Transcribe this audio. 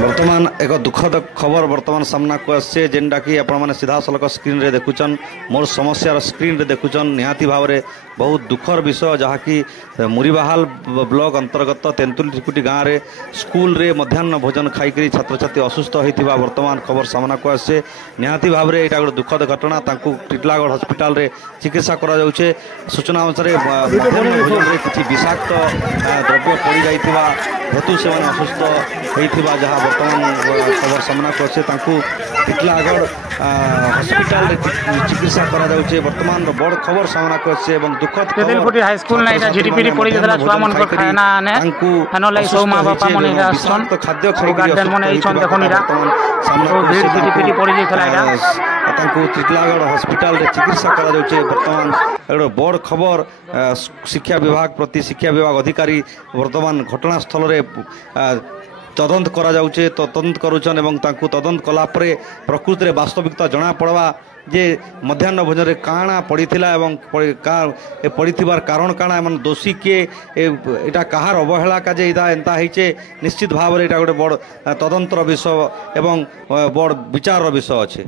बर्तमान एक दुखद खबर बर्तमान सामना को आसे जेनटा कि आपण सीधा सलक स्क्रीन रे देखुचन मोर समस्या स्क्रीन रे देखुचन निहाती भाव में बहुत दुखर विषय जहाँकि मुरीबाहाल ब्लॉक अंतर्गत तेंतुल टिकुटी गाँव में स्कूल रे मध्याह्न भोजन खाई छात्र छात्री असुस्थ होता बर्तमान खबर सामना को आसे निहाती भाव में यहाँ गोटे दुखद घटना टिटलागढ़ हस्पिटाल रे चिकित्सा करा जाउछे। सूचना अनुसार मध्याह्न भोजन रे किछि विषाक्त द्रव्य पड़ जाइतिबा हेतु से असुस्थ होता जहाँ बर्तमान खबर सामना को आसे टिटलागढ़ हस्पिटाल रे चिकित्सा करा जाउछे। बर्तमान बड़ खबर सामना को आसे एवं दुखद तेदिलपुटी हाई स्कूल ना एटा झिटिपिटी पड़ी जतला छुआ मन को खाना ने हनो लाई सौ मां बापा मन एटा आछन खाद्य खाई गार्डन मन एछन देखोनी रा सामना भीड़ झिटिपिटी पड़ी जतला एटा टिटलागढ़ हस्पिटाल रे चिकित्सा करा जाउछे। बर्तमान एडो बड़ खबर शिक्षा विभाग प्रति शिक्षा विभाग अधिकारी बर्तमान घटनास्थल रे तदंत करा जाउछे तदंत करूछन एवं तांकु तदंत कला परे प्रकृति रे वास्तविकता जना पड़वा जे मध्याह्न भोजन रे काଣା पड़ीथिला एवं पड़ीथिबार कारण काଣା एमन दोषी के एटा कहार अवहेला का जे इदा एंता हिचे निश्चित भाव रे एटा गोटे बड़ तदंतर विषय एवं बड़ विचार विषय अछि।